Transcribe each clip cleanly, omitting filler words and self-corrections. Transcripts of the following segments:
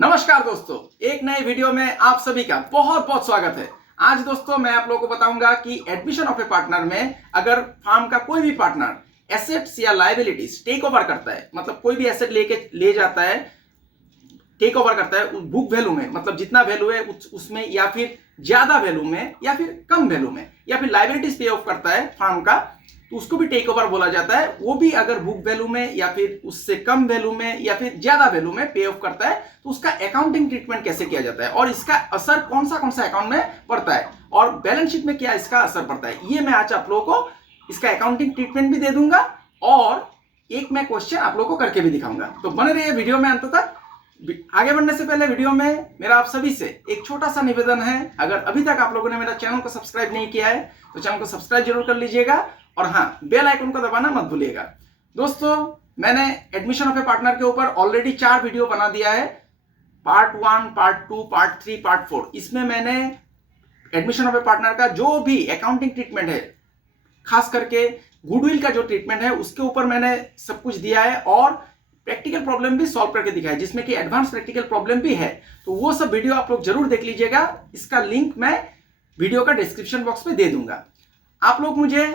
नमस्कार दोस्तों, एक नए वीडियो में आप सभी का बहुत बहुत स्वागत है। आज दोस्तों मैं आप लोगों को बताऊंगा कि एडमिशन ऑफ ए पार्टनर में अगर फर्म का कोई भी पार्टनर एसेट्स या लायबिलिटीज टेक ओवर करता है, मतलब कोई भी एसेट लेके ले जाता है, टेक ओवर करता है बुक वैल्यू में, मतलब जितना वैल्यू है उसमें, या फिर ज्यादा वैल्यू में या फिर कम वैल्यू में, या फिर लायबिलिटीज पे ऑफ करता है फर्म का, तो उसको भी टेक ओवर बोला जाता है। वो भी अगर बुक वैल्यू में या फिर उससे कम वैल्यू में या फिर ज्यादा वैल्यू में पे ऑफ करता है, तो उसका अकाउंटिंग ट्रीटमेंट कैसे किया जाता है और इसका असर कौन सा अकाउंट में पड़ता है और बैलेंस शीट में क्या इसका असर पड़ता है, ये मैं आज आप लोगों को इसका अकाउंटिंग ट्रीटमेंट भी दे दूंगा और एक मैं क्वेश्चन आप लोगों को करके भी दिखाऊंगा। तो बने रहिए वीडियो में अंत तक। आगे बढ़ने से पहले वीडियो में मेरा आप सभी से एक छोटा सा निवेदन है, अगर अभी तक आप लोगों ने मेरा चैनल को सब्सक्राइब नहीं किया है तो चैनल को सब्सक्राइब जरूर कर लीजिएगा और हाँ, बेल आइकन को दबाना मत भूलिएगा। दोस्तों, मैंने एडमिशन ऑफ ए पार्टनर के ऊपर ऑलरेडी 4 वीडियो बना दिया है, पार्ट 1, पार्ट 2, पार्ट 3, पार्ट 4। इसमें मैंने एडमिशन ऑफ ए पार्टनर का जो भी अकाउंटिंग ट्रीटमेंट है, खास करके गुडविल का जो ट्रीटमेंट है, उसके ऊपर मैंने सब कुछ दिया है और प्रैक्टिकल प्रॉब्लम भी सॉल्व करके दिखाया है, जिसमें कि एडवांस प्रैक्टिकल प्रॉब्लम भी है। तो वो सब वीडियो आप लोग जरूर देख लीजिएगा। इसका लिंक मैं वीडियो का डिस्क्रिप्शन बॉक्स में दे दूंगा। आप लोग मुझे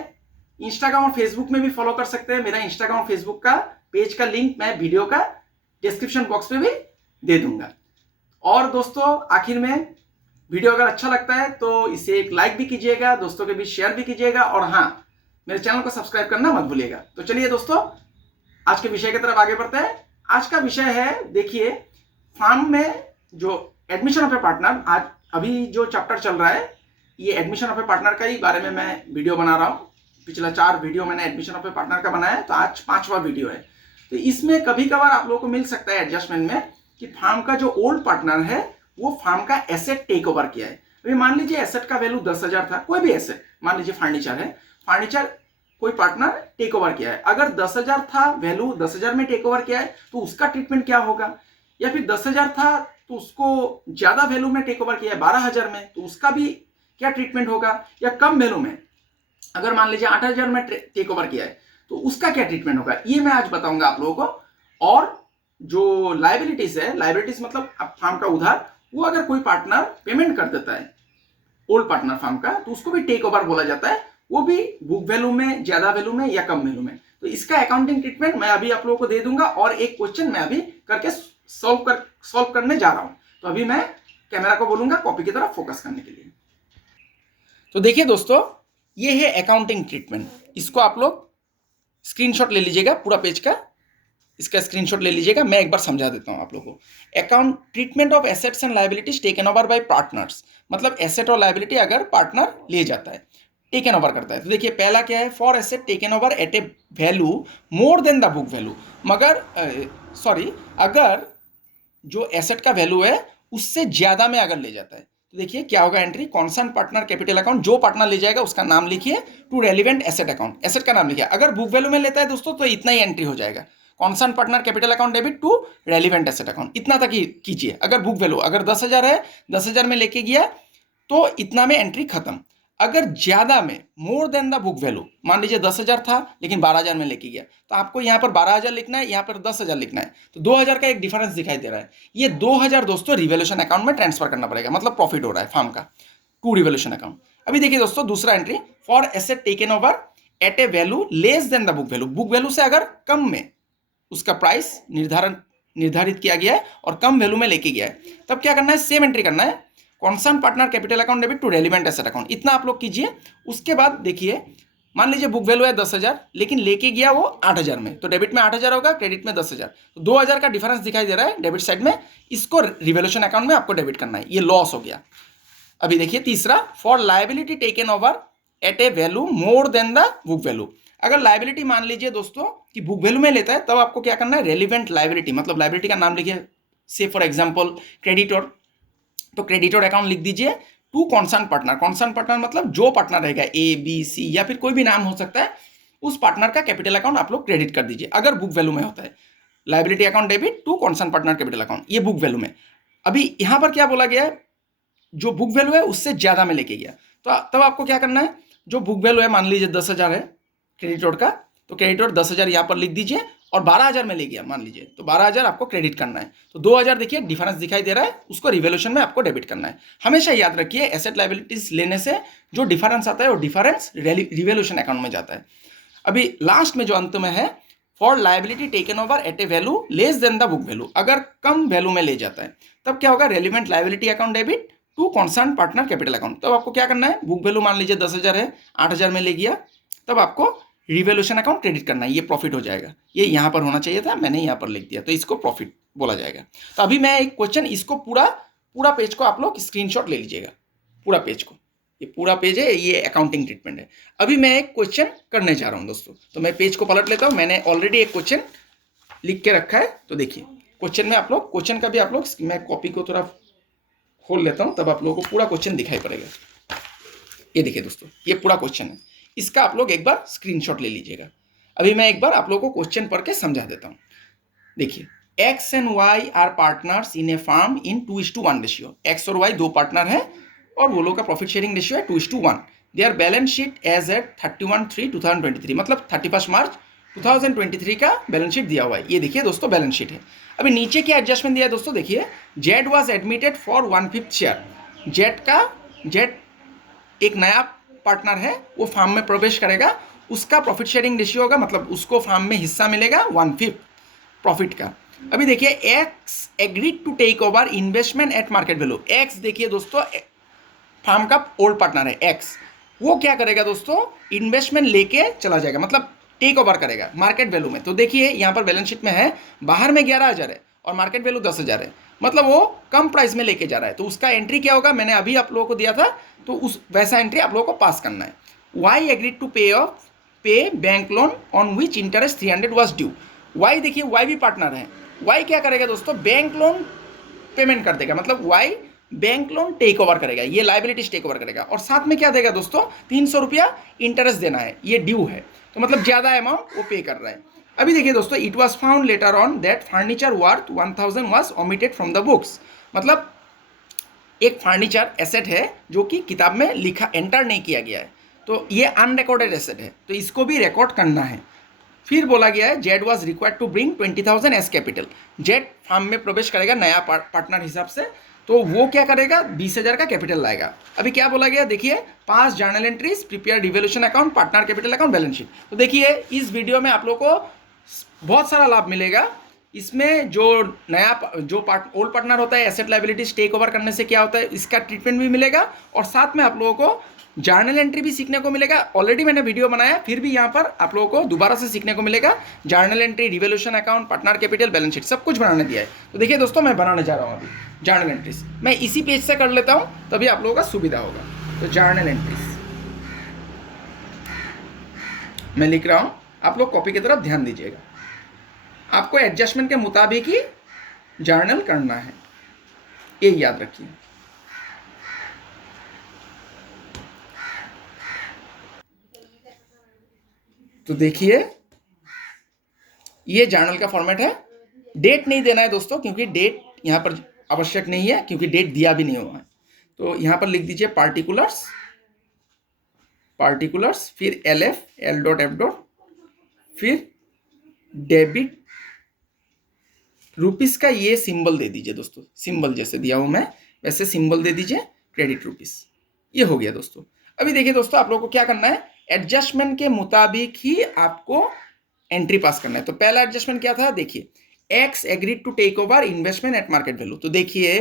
इंस्टाग्राम और फेसबुक में भी फॉलो कर सकते हैं। मेरा इंस्टाग्राम और फेसबुक का पेज का लिंक मैं वीडियो का डिस्क्रिप्शन बॉक्स में भी दे दूंगा। और दोस्तों, आखिर में वीडियो अगर अच्छा लगता है तो इसे एक लाइक भी कीजिएगा, दोस्तों के बीच शेयर भी कीजिएगा और हाँ, मेरे चैनल को सब्सक्राइब करना मत भूलिएगा। तो चलिए दोस्तों, आज के विषय की तरफ आगे बढ़ते हैं। आज का विषय है, देखिए, फर्म में जो एडमिशन ऑफ ए पार्टनर, आज अभी जो चैप्टर चल रहा है, ये एडमिशन ऑफ ए पार्टनर का ही बारे में मैं वीडियो बना रहा हूँ। पिछला 4 वीडियो मैंने एडमिशन ऑफ ए पार्टनर का बनाया है, तो आज 5वां वीडियो है। तो इसमें कभी कभार आप लोगों को मिल सकता है एडजस्टमेंट में कि फर्म का जो ओल्ड पार्टनर है वो फर्म का एसेट टेक ओवर किया है। अभी मान लीजिए एसेट का वैल्यू 10,000 था, कोई भी एसेट, मान लीजिए फर्नीचर है, फर्नीचर कोई पार्टनर टेक ओवर किया है। अगर 10,000 था वैल्यू, 10,000 में टेक ओवर किया है, तो उसका ट्रीटमेंट क्या होगा? या फिर 10,000 था तो उसको ज्यादा वैल्यू में टेक ओवर किया है 12,000 में, तो उसका भी क्या ट्रीटमेंट होगा? या कम वैल्यू में, अगर मान लीजिए 8,000 में टेक ओवर किया है, तो उसका क्या ट्रीटमेंट होगा, ये मैं आज बताऊंगा आप लोगों को। और जो लायबिलिटीज है, लायबिलिटीज मतलब फर्म का उधार, वो अगर कोई पार्टनर पेमेंट कर देता है ओल्ड पार्टनर फर्म का, तो उसको भी टेक ओवर बोला जाता है। वो भी बुक वैल्यू में, ज्यादा वैल्यू में या कम वैल्यू में। तो इसका अकाउंटिंग ट्रीटमेंट मैं अभी आप लोगों को दे दूंगा और एक क्वेश्चन मैं अभी करके सॉल्व करने जा रहा हूं। तो अभी मैं कैमरा को बोलूंगा कॉपी की तरफ फोकस करने के लिए। तो देखिए दोस्तों, ये है अकाउंटिंग ट्रीटमेंट। इसको आप लोग स्क्रीनशॉट ले लीजिएगा, पूरा पेज का इसका स्क्रीनशॉट ले लीजिएगा। मैं एक बार समझा देता हूं आप लोगों को। Account treatment of assets and liabilities taken over bye partners, मतलब एसेट और लायबिलिटी अगर पार्टनर ले जाता है, टेकन ओवर करता है। तो देखिए, पहला क्या है, for asset taken over at a value more than the book value, मगर अगर जो एसेट का वैल्यू है उससे ज्यादा में अगर ले जाता है, तो देखिए क्या होगा entry, concern partner capital account, जो पार्टनर ले जाएगा उसका नाम लिखिए, to relevant asset account, asset का नाम लिखिए। अगर बुक वैल्यू में लेता है दोस्तों तो इतना ही एंट्री हो जाएगा, concern partner capital account debit to relevant asset account, इतना तक ही कीजिए। अगर बुक वैल्यू अगर 10,000 है, 10,000 में लेके गया तो इतना में एंट्री खत्म। अगर ज्यादा में, मोर देन द बुक वैल्यू, मान लीजिए 10,000 था लेकिन 12,000 में लेके गया, तो आपको यहां पर 12,000 लिखना है, यहां पर 10,000 लिखना है, तो 2,000 का एक डिफरेंस दिखाई दे रहा है। ये 2,000 दोस्तों रिवैल्यूएशन अकाउंट में ट्रांसफर करना पड़ेगा, मतलब प्रॉफिट हो रहा है फर्म का, टू रिवैल्यूएशन अकाउंट। अभी देखिए दोस्तों, दूसरा entry, for asset taken over at a value less than the book value, book value से अगर कम में उसका प्राइस निर्धारित किया गया है और कम वैल्यू में लेके गया है, तब क्या करना है, सेम एंट्री करना है, concern partner capital account debit to relevant asset account, इतना आप लोग कीजिए। उसके बाद देखिए, मान लीजिए बुक वैल्यू है 10,000 लेकिन लेके गया वो 8,000 में, तो डेबिट में 8,000 होगा, क्रेडिट में 10,000, तो 2,000 का डिफरेंस दिखाई दे रहा है डेबिट साइड में, इसको रिवैल्यूएशन अकाउंट में आपको डेबिट करना है, ये लॉस हो गया। अभी देखिए तीसरा, for liability taken over at a value more than the book value, अगर लायबिलिटी मान लीजिए दोस्तों कि बुक वैल्यू में लेता है, तब आपको क्या करना है, रेलिवेंट लायबिलिटी, मतलब लायबिलिटी का नाम लिखिए, से फॉर एग्जांपल क्रेडिटर, तो क्रेडिटर अकाउंट लिख दीजिए to concern partner, concern partner मतलब जो पार्टनर रहेगा, ए बी सी या फिर कोई भी नाम हो सकता है, उस पार्टनर का कैपिटल अकाउंट आप लोग क्रेडिट कर दीजिए अगर बुक वैल्यू में होता है। Liability account debit to concern partner capital account, ये बुक वैल्यू में। अभी यहां पर क्या बोला गया है, जो बुक वैल्यू है उससे ज्यादा में लेके गया, तो तब आपको क्या करना है, जो बुक वैल्यू है मान लीजिए 10,000 है क्रेडिटर का, तो क्रेडिटर 10,000 यहां पर लिख दीजिए और 12,000 में ले गया मान लीजिए, तो 12,000 आपको क्रेडिट करना है। तो 2,000 देखिए डिफरेंस दिखाई दे रहा है, उसको रिवोल्यूशन में आपको डेबिट करना है। हमेशा याद रखिए एसेट लायबिलिटीज लेने से जो डिफरेंस आता है वो डिफरेंस रिवोल्यूशन अकाउंट में जाता है। अभी लास्ट में जो अंत में है, for liability taken over at a value less than the book value, अगर कम वैल्यू में ले जाता है तब क्या होगा, relevant liability account debit to concern partner capital account. तब आपको क्या करना है, बुक वैल्यू मान लीजिए 10,000 है, 8,000 में ले गया, तब आपको रिवोल्यूशन अकाउंट क्रेडिट करना है, ये प्रॉफिट हो जाएगा। ये यहाँ पर होना चाहिए था, मैंने यहाँ पर लिख दिया, तो इसको प्रॉफिट बोला जाएगा। तो अभी मैं एक क्वेश्चन, इसको पूरा पेज को आप लोग स्क्रीनशॉट ले लीजिएगा, पूरा पेज को, ये पूरा पेज है, ये अकाउंटिंग ट्रीटमेंट है। अभी मैं एक क्वेश्चन करने जा रहा हूँ दोस्तों, तो मैं पेज को पलट लेता हूँ, मैंने ऑलरेडी एक क्वेश्चन लिख के रखा है। तो देखिए क्वेश्चन में आप लोग, क्वेश्चन का भी आप लोग, मैं कॉपी को थोड़ा खोल लेता हूँ, तब आप लोगों को पूरा क्वेश्चन दिखाई पड़ेगा। ये देखिए दोस्तों, ये पूरा क्वेश्चन है, इसका आप लोग एक बार स्क्रीनशॉट ले लीजिएगा। अभी मैं एक बार आप लोगों को क्वेश्चन पढ़ के समझा देता हूँ। देखिए, X and Y are partners in a firm in 2:1 ratio. X और वाई दो पार्टनर हैं और वो लोग का प्रॉफिट शेयरिंग रेशियो है 2:1। Their balance sheet as at 31/3/2023, मतलब 31 मार्च 2023 का बैलेंस शीट दिया हुआ है। ये देखिए दोस्तों बैलेंस शीट है। अभी नीचे क्या एडजस्टमेंट दिया है दोस्तों, देखिए, Z was admitted for 1/5 share. Z एक नया पार्टनर है, वो फार्म में प्रवेश करेगा, उसका प्रॉफिट शेयरिंग रेशियो होगा, मतलब उसको फार्म में हिस्सा मिलेगा 1/5 प्रॉफिट का। अभी देखिए, X agreed to take over investment at market value. X देखिए दोस्तों फार्म का ओल्ड पार्टनर है एक्स, वो क्या करेगा दोस्तों, इन्वेस्टमेंट लेके चला जाएगा, मतलब टेक ओवर करेगा मार्केट वैल्यू में। तो देखिए यहाँ पर बैलेंस शीट में है, बाहर में 11,000 है और मार्केट वैल्यू 10,000 है, मतलब वो कम प्राइस में लेके जा रहा है। तो उसका एंट्री क्या होगा, मैंने अभी आप लोगों को दिया था, तो उस वैसा एंट्री आप लोगों को पास करना है। Y agreed to pay bank loan on which interest 300 was due. Y देखिए, वाई भी पार्टनर है, वाई क्या करेगा दोस्तों, बैंक लोन पेमेंट कर देगा, मतलब Y bank loan take over करेगा, ये लाइबिलिटीज टेक ओवर करेगा, और साथ में क्या देगा दोस्तों, 300 रुपया इंटरेस्ट देना है, ये ड्यू है, तो मतलब ज़्यादा अमाउंट वो पे कर रहा है। अभी देखिए दोस्तों, it was found later on that furniture worth 1,000 was omitted from the books. मतलब एक फर्नीचर एसेट है जो कि किताब में लिखा, एंटर नहीं किया गया है, तो ये अनरिकॉर्डेड एसेट है, तो इसको भी रिकॉर्ड करना है। फिर बोला गया है Z was required to bring 20,000 as capital. Z firm में प्रवेश करेगा नया पार्टनर हिसाब से, तो वो क्या करेगा, 20,000 का कैपिटल लाएगा। अभी क्या बोला गया, देखिए, पास journal entries, prepare revolution account, partner capital account, balance sheet. तो देखिए इस वीडियो में आप लोग को बहुत सारा लाभ मिलेगा। इसमें जो ओल्ड पार्टनर होता है, एसेट लायबिलिटीज टेक ओवर करने से क्या होता है, इसका ट्रीटमेंट भी मिलेगा, और साथ में आप लोगों को जर्नल एंट्री भी सीखने को मिलेगा। ऑलरेडी मैंने वीडियो बनाया, फिर भी यहाँ पर आप लोगों को दोबारा से सीखने को मिलेगा। Journal entry, revolution account, partner capital, balance sheet, सब कुछ बनाने दिया है। तो देखिए दोस्तों, मैं बनाने जा रहा हूँ अभी जर्नल एंट्रीज, मैं इसी पेज से कर लेता हूँ, तभी आप लोगों का सुविधा होगा। तो जर्नल एंट्रीज मैं लिख रहा हूँ, आप लोग कॉपी की तरफ ध्यान दीजिएगा। आपको एडजस्टमेंट के मुताबिक ही जर्नल करना है, ये याद रखिए। तो देखिए ये जर्नल का फॉर्मेट है। डेट नहीं देना है दोस्तों, क्योंकि डेट यहाँ पर आवश्यक नहीं है, क्योंकि डेट दिया भी नहीं हुआ है। तो यहाँ पर लिख दीजिए पार्टिकुलर्स, फिर L.F., फिर डेबिट रुपीस का ये सिंबल दे दीजिए दोस्तों, सिंबल जैसे दिया हूं मैं वैसे सिंबल दे दीजिए, क्रेडिट रुपीस। ये हो गया दोस्तों। अभी देखिए दोस्तों, आप लोगों को क्या करना है, एडजस्टमेंट के मुताबिक ही आपको एंट्री पास करना है। तो पहला एडजस्टमेंट क्या था, देखिए, X agreed to take over investment at market value. तो देखिए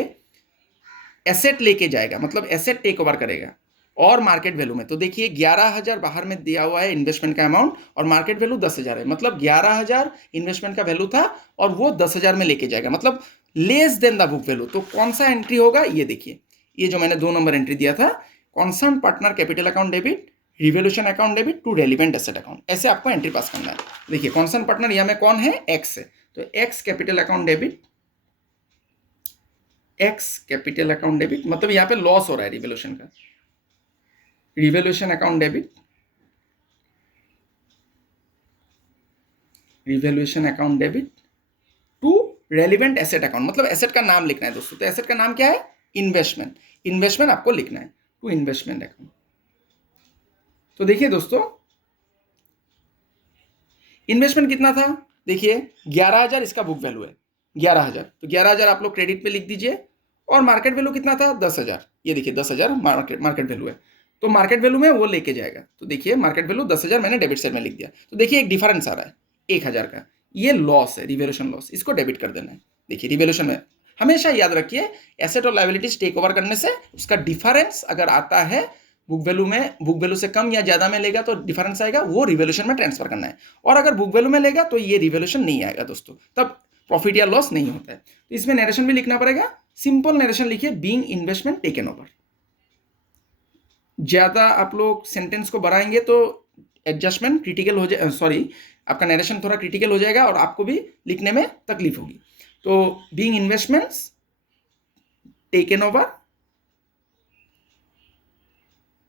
एसेट लेके जाएगा, मतलब एसेट टेक ओवर करेगा और मार्केट वैल्यू में। तो देखिए 11,000 बाहर में दिया हुआ है इन्वेस्टमेंट का अमाउंट, और मार्केट वैल्यू 10,000 है, मतलब 11,000 इन्वेस्टमेंट का वैल्यू था और वो 10,000 में लेके जाएगा, मतलब less than the book value. तो कौन सा एंट्री होगा, ये देखिए, ये जो मैंने 2 नंबर एंट्री दिया था, concern partner capital account debit, revolution account debit to relevant asset account, ऐसे आपको एंट्री पास करना है। देखिए कॉन्सर्न पार्टनर यहाँ में कौन है, एक्स है, तो X capital account debit, X capital account debit, मतलब यहाँ पे लॉस हो रहा है रिवोल्यूशन का, revaluation account debit, revolution account debit to relevant asset account, मतलब एसेट का नाम लिखना है दोस्तों। तो एसेट का नाम क्या है, इन्वेस्टमेंट, इन्वेस्टमेंट आपको लिखना है, टू इन्वेस्टमेंट अकाउंट। तो देखिए दोस्तों, इन्वेस्टमेंट कितना था, देखिए 11,000 इसका बुक वैल्यू है, 11,000, तो 11,000 आप लोग क्रेडिट पे लिख दीजिए। और मार्केट वैल्यू कितना था? 10,000। ये देखिए 10,000 मार्केट वैल्यू है, तो मार्केट वैल्यू में वो लेके जाएगा। तो देखिए मार्केट वैल्यू 10,000 मैंने डेबिट साइड में लिख दिया। तो देखिए एक डिफरेंस आ रहा है 1,000 का, ये लॉस है, रिवैल्यूएशन लॉस, इसको डेबिट कर देना है। देखिए रिवैल्यूएशन में हमेशा याद रखिए, एसेट और लायबिलिटीज टेक ओवर करने से उसका डिफरेंस अगर आता है बुक वैल्यू में, बुक वैल्यू से कम या ज्यादा में लेगा तो डिफरेंस आएगा, वो रिवैल्यूएशन में ट्रांसफर करना है। और अगर बुक वैल्यू में लेगा तो ये रिवैल्यूएशन नहीं आएगा दोस्तों, तब प्रॉफिट या लॉस नहीं होता है। तो इसमें नरेशन भी लिखना पड़ेगा, सिंपल नरेशन लिखिए, बीइंग इन्वेस्टमेंट टेकन ओवर। ज्यादा आप लोग सेंटेंस को बढ़ाएंगे तो एडजस्टमेंट क्रिटिकल हो जाए, सॉरी, आपका नरेशन थोड़ा क्रिटिकल हो जाएगा और आपको भी लिखने में तकलीफ होगी। तो being investments taken over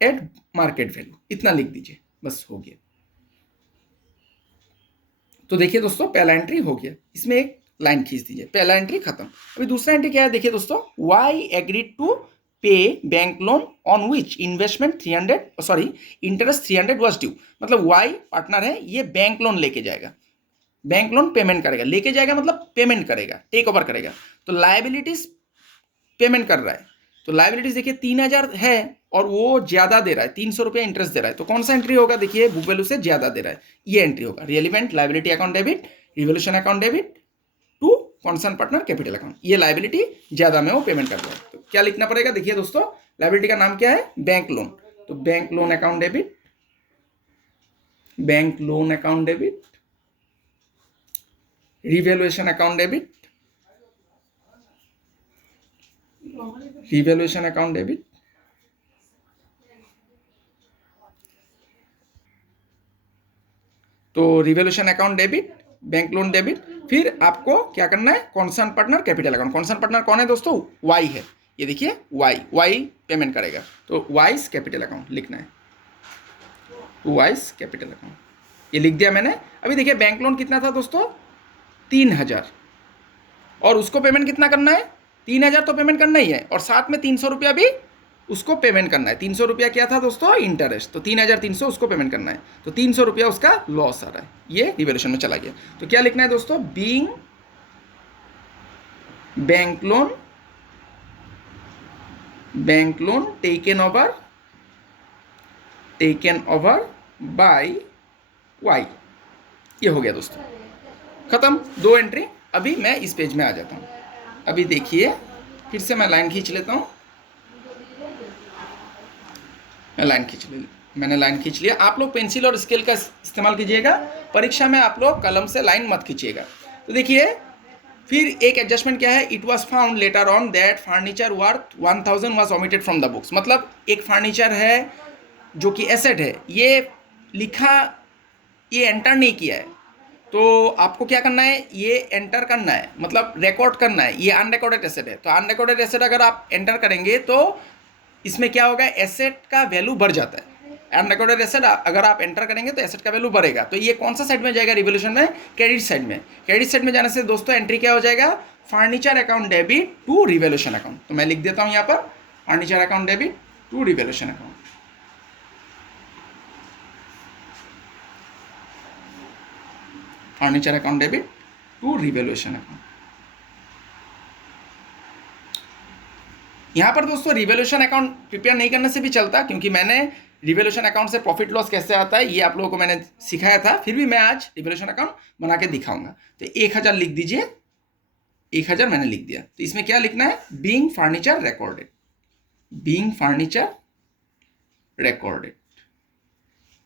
eight market value, इतना लिख दीजिए, बस हो गया। तो देखिए दोस्तों पहला एंट्री हो गया, इसमें एक लाइन खींच दीजिए, पहला एंट्री खत्म। अभी दूसरा एंट्री क्या है देखिए दोस्तों, Y agreed to pay bank loan on which investment 300, sorry, interest 300 was due. मतलब वाई पार्टनर है, ये बैंक लोन लेके जाएगा, बैंक लोन पेमेंट करेगा, लेके जाएगा मतलब पेमेंट करेगा, टेक ओवर करेगा। तो लायबिलिटीज पेमेंट कर रहा है, तो लायबिलिटीज देखिए 3,000 है और वो ज्यादा दे रहा है, 300 रुपया इंटरेस्ट दे रहा है। तो कौन सा एंट्री होगा? देखिए बुक वैल्यू से ज्यादा दे रहा है, ये एंट्री होगा। Relevant liability account debit, revolution account debit to concern partner capital account, ये लायबिलिटी ज्यादा में वो पेमेंट कर रहा है। तो क्या लिखना पड़ेगा? देखिए दोस्तों लायबिलिटी का नाम क्या है? बैंक लोन, तो bank loan account debit, bank loan account debit, revaluation account debit, revaluation account debit, तो revaluation account debit, bank loan debit, फिर आपको क्या करना है? Concern partner capital account. Concern partner कौन है दोस्तों? वाई है, ये देखिए वाई पेमेंट करेगा, तो वाइस कैपिटल अकाउंट लिखना है, वाइस कैपिटल अकाउंट, ये लिख दिया मैंने। अभी देखिए बैंक लोन कितना था दोस्तों? 3,000, और उसको पेमेंट कितना करना है? 3,000 तो पेमेंट करना ही है, और साथ में 300 रुपया भी उसको पेमेंट करना है। 300 रुपया क्या था दोस्तों? इंटरेस्ट, तो 3,300 उसको पेमेंट करना है, तो 300 रुपया उसका लॉस आ रहा है, ये रिवैल्यूएशन में चला गया। तो क्या लिखना है दोस्तों? Being bank loan taken over by Y, ये हो गया दोस्तों, खत्म, 2 एंट्री। अभी मैं इस पेज में आ जाता हूं। अभी देखिए फिर से मैं लाइन खींच लेता हूं, मैंने लाइन खींच लिया। आप लोग पेंसिल और स्केल का इस्तेमाल कीजिएगा, परीक्षा में आप लोग कलम से लाइन मत खींचिएगा। तो देखिए फिर एक एडजस्टमेंट क्या है? It was found later on that furniture worth 1,000 was omitted from the books. मतलब एक फर्नीचर है जो कि एसेट है, ये लिखा, ये एंटर नहीं किया है, तो आपको क्या करना है? ये एंटर करना है, मतलब रिकॉर्ड करना है। ये अनरिकॉर्डेड एसेट है, तो अनरिकॉर्डेड एसेट अगर आप एंटर करेंगे तो इसमें क्या होगा? एसेट का वैल्यू बढ़ जाता है। अनरिकॉर्डेड एसेट अगर आप एंटर करेंगे तो एसेट का वैल्यू बढ़ेगा। तो ये कौन सा साइड में जाएगा रिवोल्यूशन में? क्रेडिट साइड में। क्रेडिट साइड में जाने से दोस्तों एंट्री क्या हो जाएगा? Furniture account debit to revaluation account. तो मैं लिख देता हूं यहाँ पर furniture account debit to revaluation account, furniture account debit to revaluation account. यहां पर दोस्तों रिवैल्यूएशन अकाउंट प्रिपेयर नहीं करने से भी चलता, क्योंकि मैंने रिवैल्यूएशन अकाउंट से प्रॉफिट लॉस कैसे आता है ये आप लोगों को मैंने सिखाया था, फिर भी मैं आज रिवैल्यूएशन अकाउंट बना के दिखाऊंगा। तो 1,000 लिख दीजिए, 1,000 मैंने लिख दिया। तो इसमें क्या लिखना है? Being furniture recorded, being furniture recorded,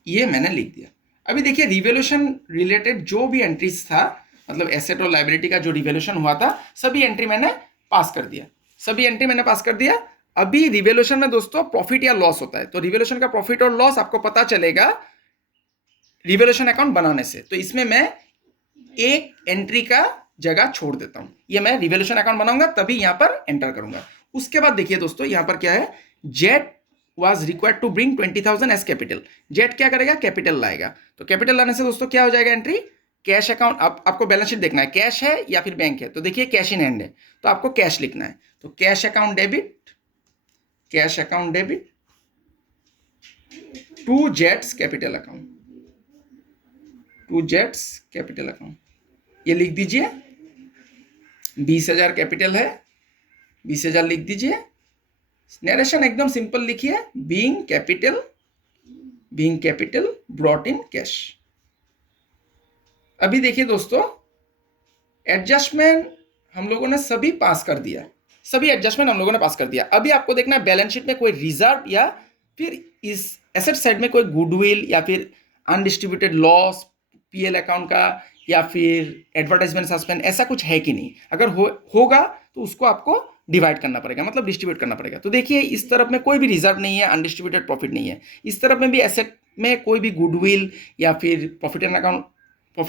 ये मैंने लिख दिया। अभी देखिए रिवैल्यूएशन रिलेटेड जो भी एंट्रीज था, मतलब एसेट और लायबिलिटी का जो रिवैल्यूएशन हुआ था, सभी एंट्री मैंने पास कर दिया, सभी एंट्री मैंने पास कर दिया। अभी रिवैल्यूएशन में दोस्तों प्रॉफिट या लॉस होता है, तो रिवैल्यूएशन का प्रॉफिट और लॉस आपको पता चलेगा रिवैल्यूएशन अकाउंट बनाने से। तो इसमें मैं एक एंट्री का जगह छोड़ देता हूं, ये मैं रिवैल्यूएशन अकाउंट बनाऊंगा तभी यहां पर एंटर करूंगा। उसके बाद देखिए दोस्तों यहां पर क्या है? Jet was required to bring 20,000 as capital। Jet क्या करेगा? कैपिटल लाएगा। तो कैपिटल लाने से दोस्तों क्या हो जाएगा? Entry cash account. आपको बैलेंस शीट देखना है, कैश है या फिर बैंक है। तो देखिए कैश इन हैंड है, तो आपको कैश लिखना है। तो cash account debit, cash account debit to जेट्स कैपिटल अकाउंट, टू जेट्स कैपिटल अकाउंट। ये लिख दीजिए, 20,000 कैपिटल है, 20,000 लिख दीजिए। नरेशन एकदम सिंपल लिखिए, being capital brought in cash. अभी देखिए दोस्तों, एडजस्टमेंट हम लोगों ने सभी पास कर दिया, सभी एडजस्टमेंट हम लोगों ने पास कर दिया। अभी आपको देखना है बैलेंस शीट में कोई रिजर्व या फिर इस एसेट साइड में कोई गुडविल या फिर अनडिस्ट्रीब्यूटेड लॉस पीएल अकाउंट का या फिर एडवर्टाइजमेंट सस्पेंड, ऐसा कुछ है कि नहीं। अगर होगा तो उसको आपको डिवाइड करना पड़ेगा, मतलब डिस्ट्रीब्यूट करना पड़ेगा। तो देखिए इस तरफ में कोई भी रिजर्व नहीं है, अनडिस्ट्रीब्यूटेड प्रॉफिट नहीं है। इस तरफ में भी एसेट में कोई भी गुडविल या फिर प्रॉफिट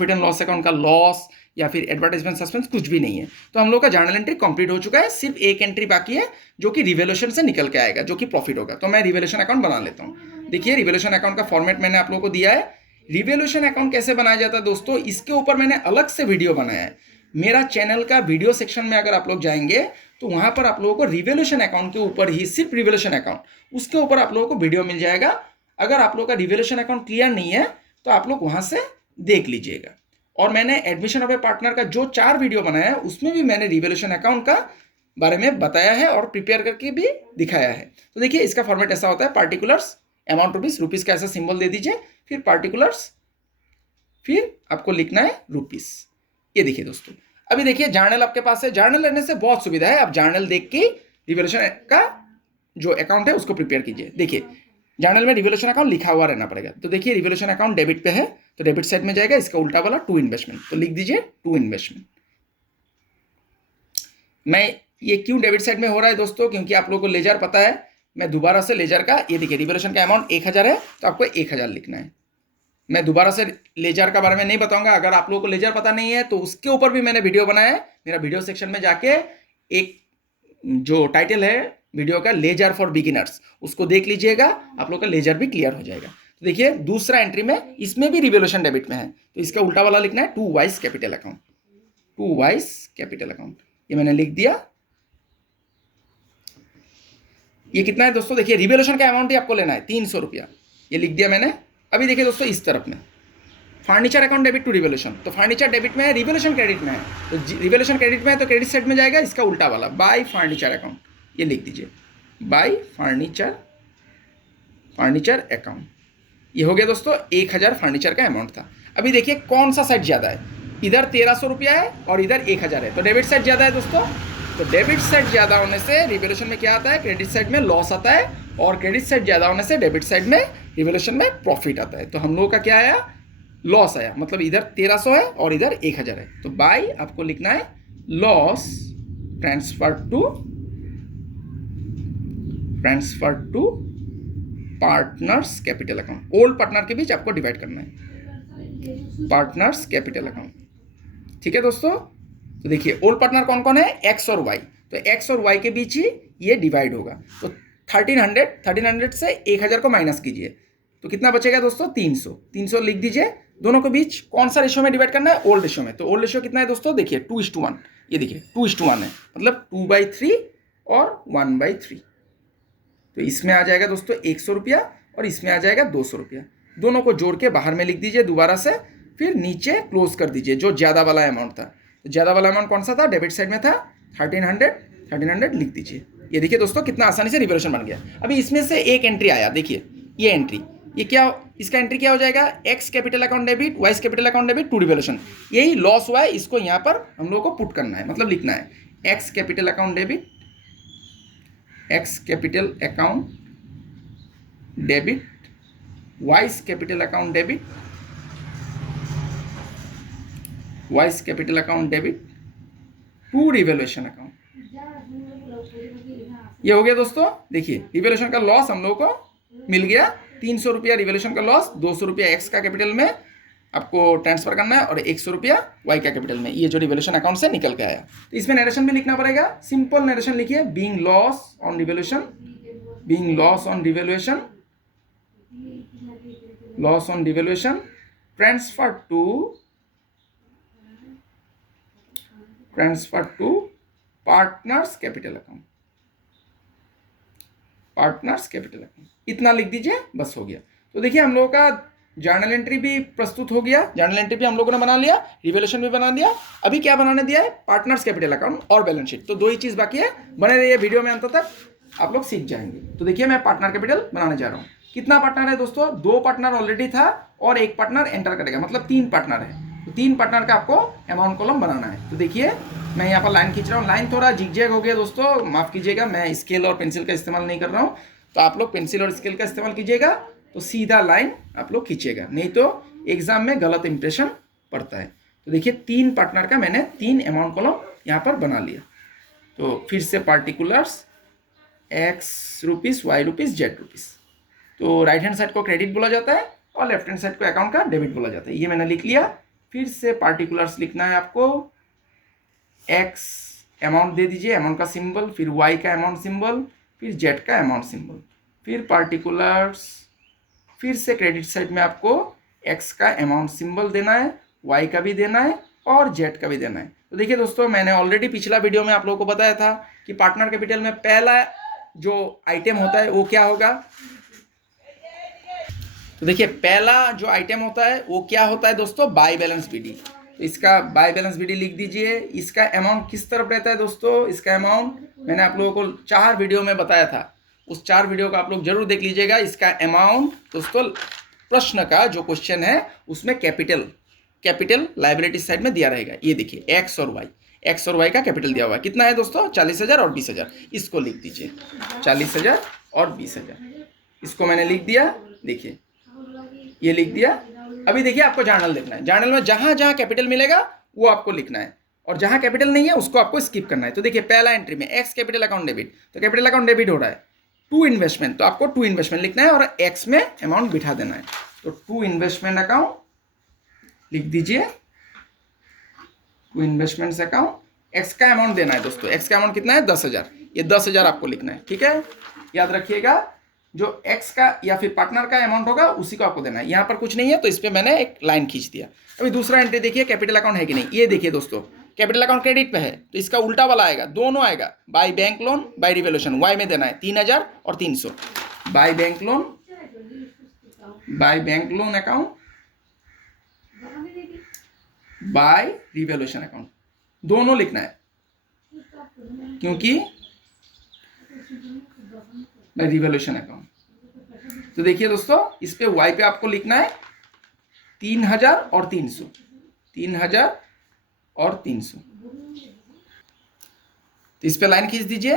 एंड लॉस अकाउंट का लॉस या फिर एडवर्टाइजमेंट सस्पेंस कुछ भी नहीं है। तो हम लोग का जर्नल एंट्री कंप्लीट हो चुका है, सिर्फ एक एंट्री बाकी है जो कि रिवैल्यूएशन से निकल के आएगा, जो कि प्रॉफिट होगा। तो मैं रिवैल्यूएशन अकाउंट बना लेता हूँ। देखिए रिवैल्यूएशन अकाउंट का फॉर्मेट मैंने आप लोगों को दिया है। रिवैल्यूएशन अकाउंट कैसे बनाया जाता है दोस्तों, इसके ऊपर मैंने अलग से वीडियो बनाया है। मेरा चैनल का वीडियो सेक्शन में अगर आप लोग जाएंगे तो वहां पर आप लोगों को रिवैल्यूएशन अकाउंट के ऊपर ही, सिर्फ रिवैल्यूएशन अकाउंट, उसके ऊपर आप लोगों को वीडियो मिल जाएगा। अगर आप लोगों का रिवैल्यूएशन अकाउंट क्लियर नहीं है तो आप लोग वहां से देख लीजिएगा। और मैंने एडमिशन ऑफ ए पार्टनर का जो 4 वीडियो बनाया है उसमें भी मैंने रिवैल्यूएशन अकाउंट का बारे में बताया है और प्रिपेयर करके भी दिखाया है। तो देखिए इसका फॉर्मेट ऐसा होता है, पार्टिकुलर्स अमाउंट रुपीस का ऐसा सिंबल दे दीजिए, फिर पार्टिकुलर्स, फिर आपको लिखना है रुपीस। ये देखिए दोस्तों, अभी देखिए जर्नल आपके पास है। जर्नल लेने से बहुत सुविधा है, आप जर्नल देख के रिवैल्यूएशन का जो अकाउंट है उसको प्रिपेयर कीजिए। देखिए जर्नल में रिवैल्यूएशन अकाउंट लिखा हुआ रहना पड़ेगा। तो देखिए रिवैल्यूएशन अकाउंट डेबिट पे है तो डेबिट साइड में जाएगा, इसका उल्टा वाला टू इन्वेस्टमेंट, तो लिख दीजिए टू इन्वेस्टमेंट। मैं ये क्यों डेबिट साइड में हो रहा है दोस्तों, क्योंकि आप लोगों को लेजर पता है। मैं दोबारा से लेजर का, ये देखिए रिवैल्यूएशन का अमाउंट 1,000 है तो आपको 1,000 लिखना है। मैं दोबारा से लेजर का बारे में नहीं बताऊंगा, अगर आप लोगों को लेजर पता नहीं है तो उसके ऊपर भी मैंने वीडियो बनाया है। मेरा वीडियो सेक्शन में जाके एक जो टाइटल है वीडियो का, लेजर फॉर बिगिनर्स, उसको देख लीजिएगा, आप लोग का लेजर भी क्लियर हो जाएगा। तो देखिए दूसरा एंट्री में, इसमें भी रिवैल्यूएशन डेबिट में है तो इसका उल्टा वाला लिखना है to Y's capital account, to Y's capital account. ये मैंने लिख दिया। ये कितना है दोस्तों, देखिए रिवैल्यूएशन का अमाउंट ही आपको लेना है 300 रुपया, ये लिख दिया मैंने। अभी देखिए दोस्तों इस तरफ में furniture account debit to revaluation, तो फर्नीचर डेबिट में है, रिवैल्यूएशन क्रेडिट में है। तो रिवैल्यूएशन क्रेडिट में है तो क्रेडिट साइड में जाएगा, इसका उल्टा वाला बाय फर्नीचर अकाउंट, ये लिख दीजिए बाय फर्नीचर अकाउंट। ये हो गया दोस्तों 1,000 फर्नीचर का अमाउंट था। अभी देखिए कौन सा साइड ज़्यादा है, इधर 1,300 रुपया है और इधर 1,000 है, तो डेबिट साइड ज़्यादा है दोस्तों। तो डेबिट साइड ज़्यादा होने से रिवैल्यूएशन में क्या आता है, क्रेडिट साइड में लॉस आता है, और क्रेडिट साइड ज़्यादा होने से डेबिट साइड में रिवैल्यूएशन में प्रॉफिट आता है। तो हम लोगों का क्या आया, लॉस आया, मतलब इधर 1,300 है और इधर 1,000 है। तो बाय आपको लिखना है loss transfer to partners capital account. Old partner के बीच आपको डिवाइड करना है, पार्टनर्स कैपिटल अकाउंट। ठीक है दोस्तों, तो देखिए ओल्ड पार्टनर कौन कौन है, एक्स और वाई, तो एक्स और वाई के बीच ही ये डिवाइड होगा। तो 1300 से 1,000 को माइनस कीजिए तो कितना बचेगा दोस्तों, 300 लिख दीजिए। दोनों के बीच कौन सा रेशियो में डिवाइड करना है, ओल्ड रेशियो में। तो ओल्ड रेशियो कितना है दोस्तों, देखिए 2:1, ये देखिए 2:1 है, मतलब 2/3 और 1/3। तो इसमें आ जाएगा दोस्तों 100 रुपया और इसमें आ जाएगा 200 रुपया। दोनों को जोड़ के बाहर में लिख दीजिए दोबारा से, फिर नीचे क्लोज कर दीजिए जो ज़्यादा वाला अमाउंट था। तो ज़्यादा वाला अमाउंट कौन सा था, डेबिट साइड में था 1300 लिख दीजिए। ये देखिए दोस्तों कितना आसानी से रिवैल्यूएशन बन गया। अभी इसमें से एक एंट्री आया, देखिए ये एंट्री, ये क्या, इसका एंट्री क्या हो जाएगा, X capital account debit, Y's capital account debit to revaluation. यही लॉस हुआ है, इसको यहाँ पर हम लोग को पुट करना है, मतलब लिखना है X capital account debit, X capital account debit, Y's capital account debit, Y's capital account debit to revaluation account. ये हो गया दोस्तों। देखिए रिवैल्यूएशन का लॉस हम लोगों को मिल गया, 300 रुपया रिवैल्यूएशन का लॉस, 200 रुपया एक्स का कैपिटल में आपको ट्रांसफर करना है और 100 रुपया वाई का कैपिटल में, ये जो रिवैल्यूएशन अकाउंट से निकल के आया। तो इसमें नरेशन भी लिखना पड़ेगा, सिंपल नरेशन लिखिए, being loss on revaluation, being loss on revaluation, loss on revaluation transfer to partners capital account, partners capital account, इतना लिख दीजिए, बस हो गया। तो देखिए हम लोगों का जर्नल एंट्री भी प्रस्तुत हो गया, जर्नल एंट्री भी हम लोगों ने बना लिया, रिवैल्यूएशन भी बना दिया। अभी क्या बनाने दिया है, पार्टनर्स कैपिटल अकाउंट और बैलेंस शीट। तो दो ही चीज बाकी है, बने रहिए वीडियो में अंत तक, आप लोग सीख जाएंगे। तो देखिए मैं पार्टनर कैपिटल बनाने जा रहा हूँ। कितना पार्टनर है दोस्तों, 2 पार्टनर ऑलरेडी था और 1 पार्टनर एंटर करेगा, मतलब 3 पार्टनर है। तो 3 पार्टनर का आपको अमाउंट कॉलम बनाना है। तो देखिए मैं यहाँ पर लाइन खींच रहा हूँ, लाइन थोड़ा जिगजैग हो गया दोस्तों, माफ कीजिएगा, मैं स्केल और पेंसिल का इस्तेमाल नहीं कर रहा हूँ, तो आप लोग पेंसिल और स्केल का इस्तेमाल कीजिएगा, तो सीधा लाइन आप लोग खींचिएगा, नहीं तो एग्जाम में गलत इंप्रेशन पड़ता है। तो देखिए 3 पार्टनर का मैंने 3 अमाउंट कॉलम यहाँ पर बना लिया। तो फिर से particulars X rupees, Y rupees, Z rupees. तो राइट हैंड साइड को क्रेडिट बोला जाता है और लेफ्ट हैंड साइड को अकाउंट का डेबिट बोला जाता है। ये मैंने लिख लिया। फिर से पार्टिकुलर्स लिखना है आपको, एक्स अमाउंट दे दीजिए, अमाउंट का सिंबल, फिर वाई का अमाउंट सिंबल, फिर जेड का अमाउंट सिंबल, फिर पार्टिकुलर्स, फिर से क्रेडिट साइड में आपको एक्स का अमाउंट सिंबल देना है, वाई का भी देना है और जेड का भी देना है। तो देखिए दोस्तों मैंने ऑलरेडी पिछला वीडियो में आप लोगों को बताया था कि पार्टनर कैपिटल में पहला जो आइटम होता है वो क्या होगा। तो देखिए पहला जो आइटम होता है वो क्या होता है दोस्तों, बाय बैलेंस बीडी। तो इसका बाय बैलेंस बीडी लिख दीजिए। इसका अमाउंट किस तरफ रहता है दोस्तों, इसका अमाउंट मैंने आप लोगों को 4 वीडियो में बताया था, उस 4 वीडियो को आप लोग जरूर देख लीजिएगा। इसका अमाउंट दोस्तों प्रश्न का जो क्वेश्चन है उसमें कैपिटल लायबिलिटी साइड में दिया रहेगा। ये देखिए एक्स और वाई का कैपिटल दिया हुआ है, कितना है दोस्तों, 40,000 और 20,000। इसको लिख दीजिए 40,000 और 20,000, इसको मैंने लिख दिया। देखिए ये लिख दिया। अभी देखिए आपको जर्नल देखना है, जर्नल में जहां जहां कैपिटल मिलेगा वो आपको लिखना है और जहां कैपिटल नहीं है उसको आपको स्किप करना है। तो देखिए पहला एंट्री में एक्स कैपिटल अकाउंट डेबिट, तो कैपिटल अकाउंट डेबिट हो रहा है। टू इन्वेस्टमेंट, तो आपको टू इन्वेस्टमेंट लिखना है और एक्स में अमाउंट बिठा देना है। तो टू इन्वेस्टमेंट अकाउंट लिख दीजिए, टू इन्वेस्टमेंट्स अकाउंट, एक्स का अमाउंट देना है दोस्तों। एक्स का अमाउंट कितना है, 10,000। ये 10,000 आपको लिखना है, ठीक है। याद रखिएगा जो एक्स का या फिर पार्टनर का अमाउंट होगा उसी को आपको देना है। यहाँ पर कुछ नहीं है तो इस पर मैंने एक लाइन खींच दिया। अभी दूसरा एंट्री देखिए, कैपिटल अकाउंट है कि नहीं। ये देखिए दोस्तों कैपिटल अकाउंट क्रेडिट पे है तो इसका उल्टा वाला आएगा, दोनों आएगा, by bank loan by revaluation. Y में देना है 3,000 और 300, by bank loan account by revaluation account, दोनों लिखना है क्योंकि बाय रिवैल्यूएशन अकाउंट। तो देखिए दोस्तों इस पे वाई पे आपको लिखना है 3,000 और 300, 3,000 और 300। तो इस पे लाइन खींच दीजिए,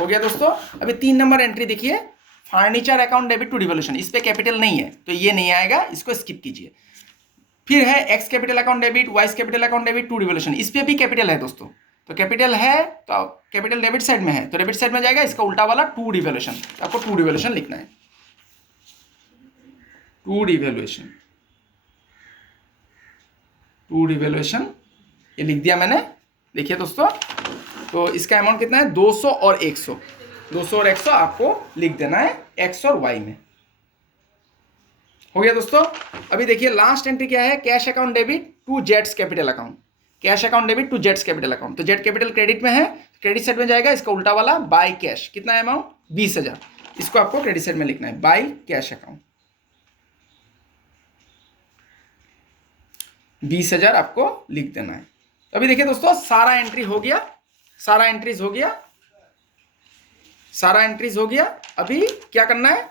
हो गया दोस्तों। अभी 3 नंबर एंट्री देखिए, furniture account debit to revaluation. इस पे कैपिटल नहीं है तो ये नहीं आएगा, इसको स्किप कीजिए। फिर है X capital account debit, Y capital account debit to revaluation. इस पे भी कैपिटल है दोस्तों, तो कैपिटल है तो कैपिटल डेबिट साइड में है तो डेबिट साइड में जाएगा। इसका उल्टा वाला टू रिवैल्यूएशन, तो आपको टू रिवैल्यूएशन लिखना है, टू रिवैल्यूएशन ये लिख दिया मैंने। देखिए दोस्तों तो इसका अमाउंट कितना है, 200 और 100, 200 और 100 आपको लिख देना है एक्स और वाई में। हो गया दोस्तों। अभी देखिए लास्ट एंट्री क्या है, कैश अकाउंट डेबिट टू जेड्स capital account, cash account debit to जेड्स कैपिटल अकाउंट। तो जेड कैपिटल क्रेडिट में है, क्रेडिट साइड में जाएगा। इसका उल्टा वाला बाय कैश, कितना है अमाउंट, 20,000, इसको आपको क्रेडिट साइड में लिखना है, बाय कैश अकाउंट 20,000 आपको लिख देना है। तो अभी देखिए दोस्तों सारा एंट्री हो गया, सारा एंट्रीज हो गया। अभी क्या करना है,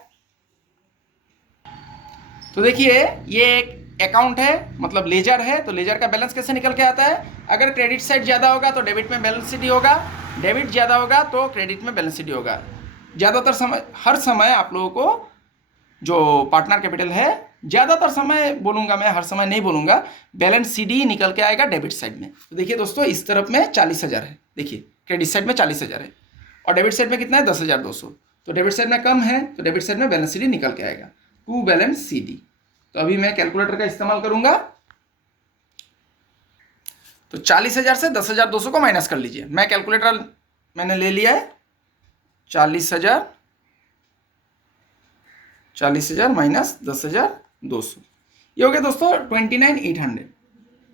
तो देखिए ये एक अकाउंट है, मतलब लेजर है, तो लेजर का बैलेंस कैसे निकल के आता है। अगर क्रेडिट साइड ज़्यादा होगा तो डेबिट में बैलेंस शीट होगा, डेबिट ज़्यादा होगा तो क्रेडिट में बैलेंस शीट होगा। ज़्यादातर समय, हर समय आप लोगों को जो पार्टनर कैपिटल है, ज़्यादातर समय बोलूँगा मैं, हर समय नहीं बोलूँगा, बैलेंस शीट ही निकल के आएगा डेबिट साइड में। तो देखिए दोस्तों इस तरफ में 40,000 है, देखिए क्रेडिट साइड में 40,000 है और डेबिट साइड में कितना है, 10,200। तो डेबिट साइड में कम है तो डेबिट साइड में बैलेंस शीट निकल के आएगा, टू बैलेंस शीट। तो अभी मैं कैलकुलेटर का इस्तेमाल करूंगा। तो 40,000 से 10,200 को माइनस कर लीजिए। मैं कैलकुलेटर मैंने ले लिया है, 40,000 माइनस 10,200, ये हो गया दोस्तों 29,800।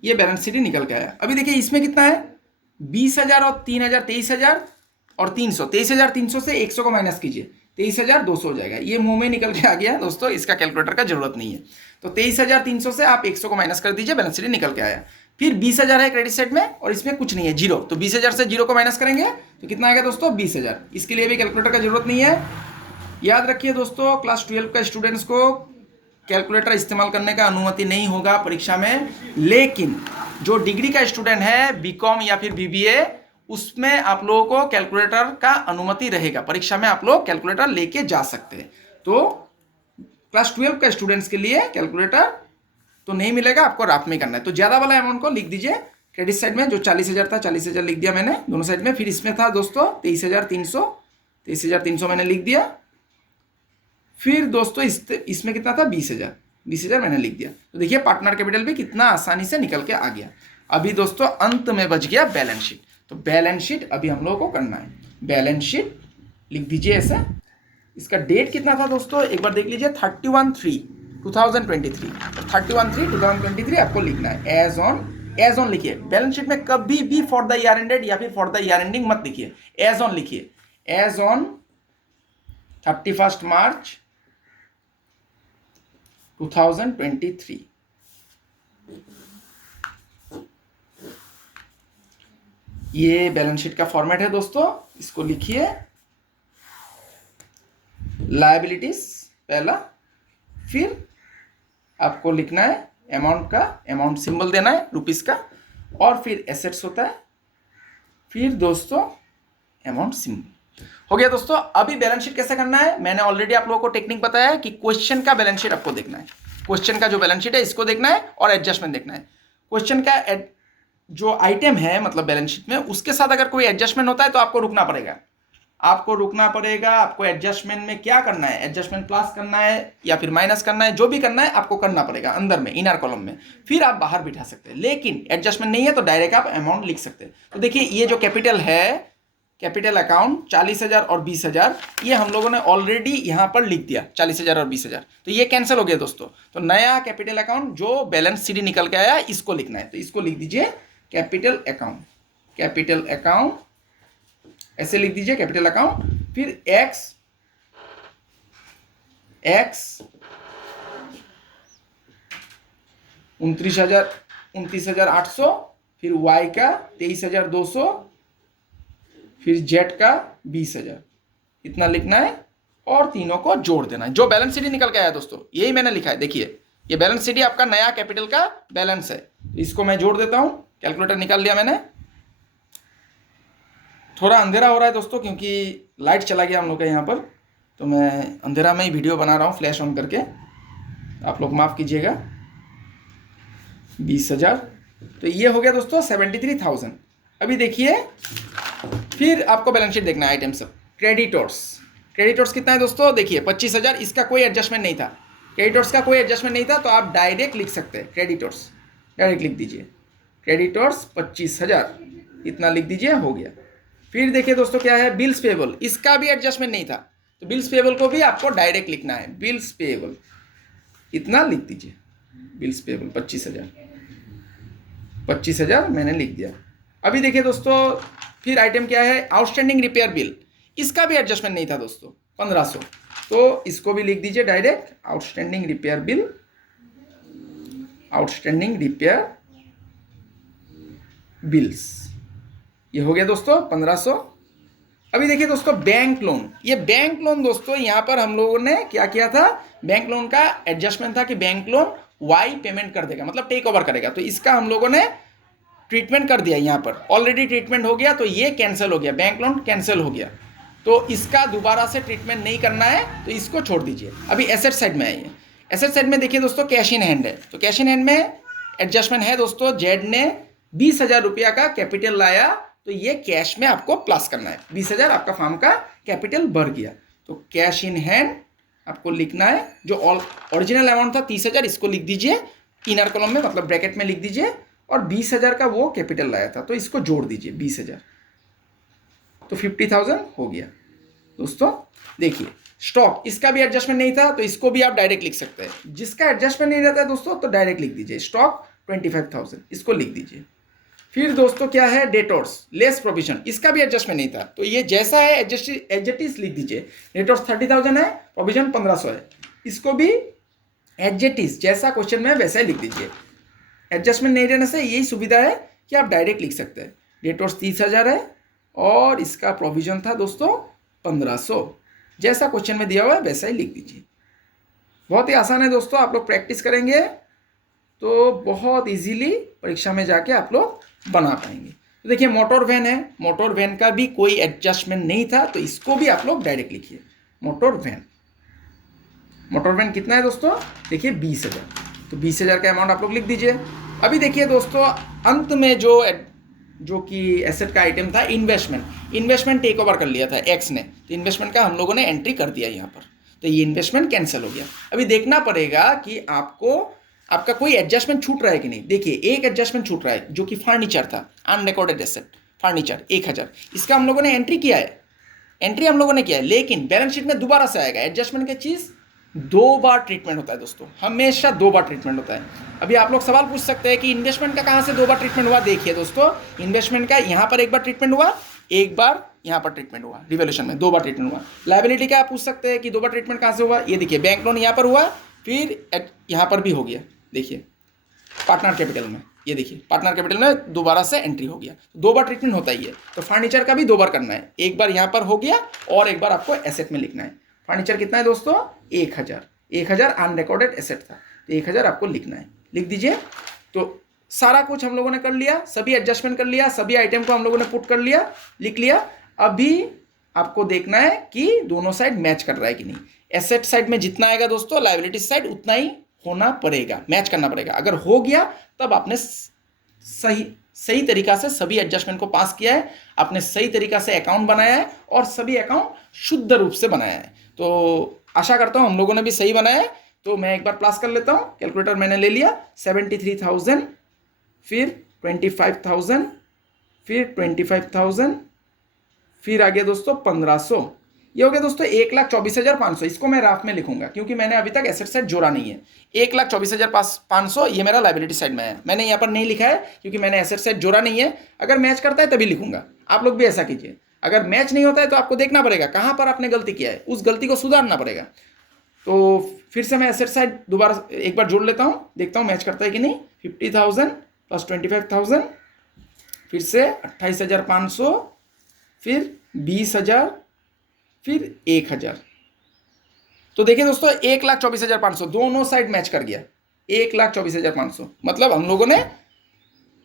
ये बैलेंस शीट निकल के आया। अभी देखिए इसमें कितना है, 20,000 और 3,000, 23,000 और 300, 23,300 से 100 को माइनस कीजिए, 23,200 हो जाएगा। ये मुंह में निकल के आ गया दोस्तों, इसका कैलकुलेटर का जरूरत नहीं है। तो 23,300 से आप 100 को माइनस कर दीजिए, बैलेंस शीट निकल के आया। फिर 20,000 है क्रेडिट साइड में और इसमें कुछ नहीं है, जीरो। तो 20,000 से जीरो को माइनस करेंगे तो कितना आएगा दोस्तों, 20,000। इसके लिए भी कैलकुलेटर का जरूरत नहीं है। याद रखिए दोस्तों, क्लास 12 का स्टूडेंट्स को कैलकुलेटर इस्तेमाल करने का अनुमति नहीं होगा परीक्षा में, लेकिन जो डिग्री का स्टूडेंट है बीकॉम या फिर बीबीए, उसमें आप लोगों को कैलकुलेटर का अनुमति रहेगा। परीक्षा में आप लोग कैलकुलेटर लेके जा सकते हैं। तो क्लास 12 का स्टूडेंट्स के लिए कैलकुलेटर तो नहीं मिलेगा, आपको रात में करना है। तो ज्यादा वाला अमाउंट को लिख दीजिए क्रेडिट साइड में, जो 40,000 था 40,000 लिख दिया मैंने दोनों साइड में। फिर इसमें था दोस्तों 23,300 मैंने लिख दिया। फिर दोस्तों इसमें कितना था, 20,000 मैंने लिख दिया। तो देखिए पार्टनर कैपिटल भी कितना आसानी से निकल के आ गया। अभी दोस्तों अंत में बच गया बैलेंस शीट। तो बैलेंस शीट अभी हम लोगों को करना है। बैलेंस शीट लिख दीजिए ऐसे। इसका डेट कितना था दोस्तों, एक बार देख लीजिए, 31/3/2023। 31/3/2023 आपको लिखना है। एज ऑन लिखिए। बैलेंस शीट में कभी भी फॉर द ईयर एंडेड या फिर फॉर द ईयर एंडिंग मत लिखिए, एज ऑन लिखिए। एज ऑन 31 मार्च 2023। ये बैलेंस शीट का फॉर्मेट है दोस्तों, इसको लिखिए। लायबिलिटीज पहला, फिर आपको लिखना है अमाउंट का, अमाउंट सिंबल देना है रुपीस का, और फिर एसेट्स होता है, फिर दोस्तों अमाउंट सिंबल। हो गया दोस्तों। अभी बैलेंस शीट कैसे करना है, मैंने ऑलरेडी आप लोगों को टेक्निक बताया है कि क्वेश्चन का बैलेंस शीट आपको देखना है। क्वेश्चन का जो बैलेंस शीट है इसको देखना है और एडजस्टमेंट देखना है। क्वेश्चन का जो आइटम है मतलब बैलेंस शीट में, उसके साथ अगर कोई एडजस्टमेंट होता है तो आपको रुकना पड़ेगा। आपको एडजस्टमेंट में क्या करना है, एडजस्टमेंट प्लस करना है या फिर माइनस करना है, जो भी करना है आपको करना पड़ेगा अंदर में, इनर कॉलम में। फिर आप बाहर बिठा सकते हैं। लेकिन एडजस्टमेंट नहीं है तो डायरेक्ट आप अमाउंट लिख सकते हैं। तो देखिए ये जो कैपिटल है, कैपिटल अकाउंट 40,000 और 20,000, ये हम लोगों ने ऑलरेडी यहां पर लिख दिया 40,000 और 20,000। तो ये कैंसिल हो गया दोस्तों। तो नया कैपिटल अकाउंट जो बैलेंस शीट निकल के आया इसको लिखना है। तो इसको लिख दीजिए कैपिटल अकाउंट। कैपिटल अकाउंट ऐसे लिख दीजिए, कैपिटल अकाउंट। फिर एक्स 29,800, फिर वाई का 23,200, फिर जेड का 20,000, इतना लिखना है और तीनों को जोड़ देना है। जो बैलेंस शीट निकल के आया दोस्तों यही मैंने लिखा है। देखिए ये बैलेंस शीट आपका नया कैपिटल का बैलेंस है। इसको मैं जोड़ देता हूं। कैलकुलेटर निकाल लिया मैंने। थोड़ा अंधेरा हो रहा है दोस्तों क्योंकि लाइट चला गया हम लोग का यहाँ पर, तो मैं अंधेरा में ही वीडियो बना रहा हूँ फ्लैश ऑन करके, आप लोग माफ़ कीजिएगा। 20,000, तो ये हो गया दोस्तों 73,000। अभी देखिए फिर आपको बैलेंस शीट देखना है, आइटम सब। क्रेडिटर्स कितना है दोस्तों, देखिए 25,000, इसका कोई एडजस्टमेंट नहीं था। क्रेडिटर्स का कोई एडजस्टमेंट नहीं था तो आप डायरेक्ट लिख सकते हैं। क्रेडिटर्स डायरेक्ट लिख दीजिए, क्रेडिटर्स 25,000, इतना लिख दीजिए, हो गया। फिर देखिए दोस्तों क्या है, बिल्स पेएबल, इसका भी एडजस्टमेंट नहीं था तो बिल्स पेएबल को भी आपको डायरेक्ट लिखना है। बिल्स पेएबल इतना लिख दीजिए, बिल्स पेएबल 25,000 मैंने लिख दिया। अभी देखिए दोस्तों फिर आइटम क्या है, आउटस्टैंडिंग रिपेयर बिल, इसका भी एडजस्टमेंट नहीं था दोस्तों 1,500, तो इसको भी लिख दीजिए direct, outstanding repair bill, outstanding repair bills, ये हो गया दोस्तों 1,500। अभी देखिए दोस्तों बैंक लोन, ये बैंक लोन दोस्तों यहाँ पर हम लोगों ने क्या किया था, बैंक लोन का एडजस्टमेंट था कि बैंक लोन वाई पेमेंट कर देगा, मतलब टेक ओवर करेगा। तो इसका हम लोगों ने ट्रीटमेंट कर दिया, यहाँ पर ऑलरेडी ट्रीटमेंट हो गया तो ये कैंसिल हो गया, बैंक लोन कैंसिल हो गया। तो इसका दोबारा से ट्रीटमेंट नहीं करना है तो इसको छोड़ दीजिए। अभी एसेट साइड में आइए। एसेट साइड में देखिए दोस्तों कैश इन हैंड है, तो कैश इन हैंड में एडजस्टमेंट है दोस्तों। जेड ने 20,000 रुपया का कैपिटल लाया तो ये कैश में आपको प्लस करना है। 20,000 आपका फार्म का कैपिटल बढ़ गया तो कैश इन हैंड आपको लिखना है। जो ओरिजिनल अमाउंट था 30,000, इसको लिख दीजिए इनर कॉलम में, मतलब ब्रैकेट में लिख दीजिए, और 20,000 का वो कैपिटल लाया था तो इसको जोड़ दीजिए 20,000, तो 50,000 हो गया दोस्तों। देखिए स्टॉक, इसका भी एडजस्टमेंट नहीं था तो इसको भी आप डायरेक्ट लिख सकते हैं। जिसका एडजस्टमेंट नहीं रहता है दोस्तों तो डायरेक्ट लिख दीजिए स्टॉक 25,000, इसको लिख दीजिए। फिर दोस्तों क्या है, डेटर्स लेस प्रोविजन, इसका भी एडजस्टमेंट नहीं था, तो ये जैसा है एडजस्टिस लिख दीजिए। डेटर्स 30,000 है, प्रोविजन 1500 है, इसको भी एडजस्टिस जैसा क्वेश्चन में वैसा ही लिख दीजिए। एडजस्टमेंट नहीं रहने से यही सुविधा है कि आप डायरेक्ट लिख सकते हैं। डेटर्स 30,000 है और इसका प्रोविजन था दोस्तों 1500, जैसा क्वेश्चन में दिया हुआ है वैसा ही लिख दीजिए। बहुत ही आसान है दोस्तों, आप लोग प्रैक्टिस करेंगे तो बहुत इजीली परीक्षा में जाके आप लोग बना पाएंगे। तो देखिए मोटर वैन है, मोटर वैन का भी कोई एडजस्टमेंट नहीं था, तो इसको भी आप लोग डायरेक्ट लिखिए। मोटर वैन, मोटर वैन कितना है दोस्तों, देखिए 20,000, तो 20,000 का अमाउंट आप लोग लिख दीजिए। अभी देखिए दोस्तों अंत में जो कि एसेट का आइटम था इन्वेस्टमेंट टेक ओवर कर लिया था एक्स ने, तो इन्वेस्टमेंट का हम लोगों ने एंट्री कर दिया यहाँ पर, तो ये इन्वेस्टमेंट कैंसिल हो गया। अभी देखना पड़ेगा कि आपका कोई एडजस्टमेंट छूट रहा है कि नहीं। देखिए एक एडजस्टमेंट छूट रहा है जो कि फर्नीचर था, अनरिकॉर्डेड एसेट फर्नीचर 1,000, इसका हम लोगों ने एंट्री किया है, लेकिन बैलेंस शीट में दोबारा से आएगा। एडजस्टमेंट की चीज़ 2 बार ट्रीटमेंट होता है दोस्तों, हमेशा 2 बार ट्रीटमेंट होता है। अभी आप लोग सवाल पूछ सकते हैं कि इन्वेस्टमेंट का कहाँ से 2 बार ट्रीटमेंट हुआ। देखिए दोस्तों इन्वेस्टमेंट का यहाँ पर 1 बार ट्रीटमेंट हुआ, 1 बार यहाँ पर ट्रीटमेंट हुआ, रिवोल्यूशन में 2 बार ट्रीटमेंट हुआ। लायबिलिटी का आप पूछ सकते हैं कि 2 बार ट्रीटमेंट कहाँ से हुआ। ये देखिए बैंक लोन यहाँ पर हुआ, फिर यहाँ पर भी हो गया। देखिए पार्टनर कैपिटल में, ये देखिए पार्टनर कैपिटल में दोबारा से एंट्री हो गया, 2 बार ट्रीटमेंट होता ही है। तो फर्नीचर का भी 2 बार करना है, 1 बार यहाँ पर हो गया और 1 बार आपको एसेट में लिखना है। फर्नीचर कितना है दोस्तों 1,000 अनरिकॉर्डेड एसेट था, तो 1,000 आपको लिखना है, लिख दीजिए। तो सारा कुछ हम लोगों ने कर लिया, सभी एडजस्टमेंट कर लिया, सभी आइटम को हम लोगों ने पुट कर लिया, लिख लिया। अभी आपको देखना है कि दोनों साइड मैच कर रहा है कि नहीं। एसेट साइड में जितना आएगा दोस्तों लायबिलिटी साइड उतना ही होना पड़ेगा, मैच करना पड़ेगा। अगर हो गया तब आपने सही तरीका से सभी एडजस्टमेंट को पास किया है, आपने सही तरीका से अकाउंट बनाया है और सभी अकाउंट शुद्ध रूप से बनाया है। तो आशा करता हूं हम लोगों ने भी सही बनाया है। तो मैं एक बार प्लस कर लेता हूं, कैलकुलेटर मैंने ले लिया, 73,000, फिर 25,000, फिर 25,000, फिर आ गया दोस्तों 1,500, ये हो गया दोस्तों 1,24,500। इसको मैं राफ में लिखूंगा क्योंकि मैंने अभी तक एसेट साइड जोड़ा नहीं है। 1,24,500 ये मेरा लायबिलिटी साइड में है, मैंने यहाँ पर नहीं लिखा है क्योंकि मैंने एसेट साइड जोड़ा नहीं है। अगर मैच करता है तभी लिखूंगा, आप लोग भी ऐसा कीजिए। अगर मैच नहीं होता है तो आपको देखना पड़ेगा कहाँ पर आपने गलती किया है, उस गलती को सुधारना पड़ेगा। तो फिर से मैं एसेट साइड दोबारा एक बार जोड़ लेता हूँ, देखता हूँ मैच करता है कि नहीं। 50,000 प्लस 25,000, फिर से 28,500, फिर 20,000, फिर 1,000। तो देखिए दोस्तों 1,24,500 दोनों साइड मैच कर गया। 1,24,500 मतलब हम लोगों ने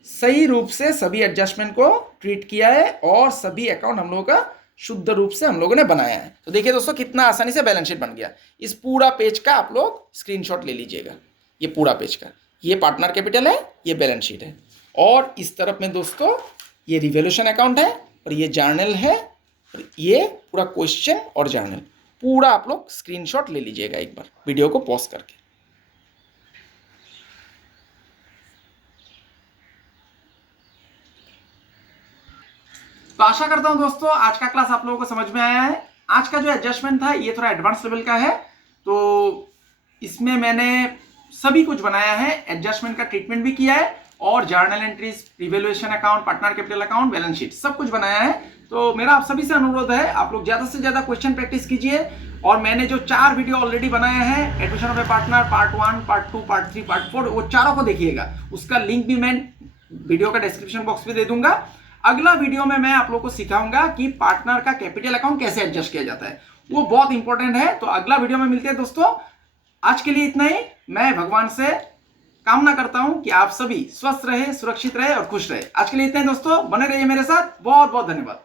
सही रूप से सभी एडजस्टमेंट को ट्रीट किया है और सभी अकाउंट हम लोगों का शुद्ध रूप से हम लोगों ने बनाया है। तो देखिए दोस्तों कितना आसानी से बैलेंस शीट बन गया। इस पूरा पेज का आप लोग स्क्रीनशॉट ले लीजिएगा, ये पूरा पेज का, ये पार्टनर कैपिटल है, ये बैलेंस शीट है, और इस तरफ में दोस्तों ये रिवोल्यूशन अकाउंट है और ये जर्नल है, और ये पूरा क्वेश्चन और जर्नल पूरा आप लोग स्क्रीनशॉट ले लीजिएगा एक बार वीडियो को पॉज करके। तो आशा करता हूं दोस्तों आज का क्लास आप लोगों को समझ में आया है। आज का जो एडजस्टमेंट था ये थोड़ा एडवांस लेवल का है, तो इसमें मैंने सभी कुछ बनाया है, एडजस्टमेंट का ट्रीटमेंट भी किया है और journal entries, revaluation account, partner capital account, balance sheet सब कुछ बनाया है। तो मेरा आप सभी से अनुरोध है आप लोग ज्यादा से ज्यादा क्वेश्चन प्रैक्टिस कीजिए। और मैंने जो 4 वीडियो ऑलरेडी बनाए हैं, admission of A partner part 1, part 2, part 3, part 4, वो चारों को देखिएगा। उसका लिंक भी मैं वीडियो का डिस्क्रिप्शन बॉक्स में दे दूंगा। अगला वीडियो में मैं आप लोग को सिखाऊंगा कि पार्टनर का कैपिटल अकाउंट कैसे एडजस्ट किया जाता है, वो बहुत इंपॉर्टेंट है। तो अगला वीडियो में मिलते हैं दोस्तों। आज के लिए इतना ही। मैं भगवान से कामना करता हूं कि आप सभी स्वस्थ रहे, सुरक्षित रहे और खुश रहे। आज के लिए इतना ही दोस्तों, बने रहिए मेरे साथ। बहुत बहुत धन्यवाद।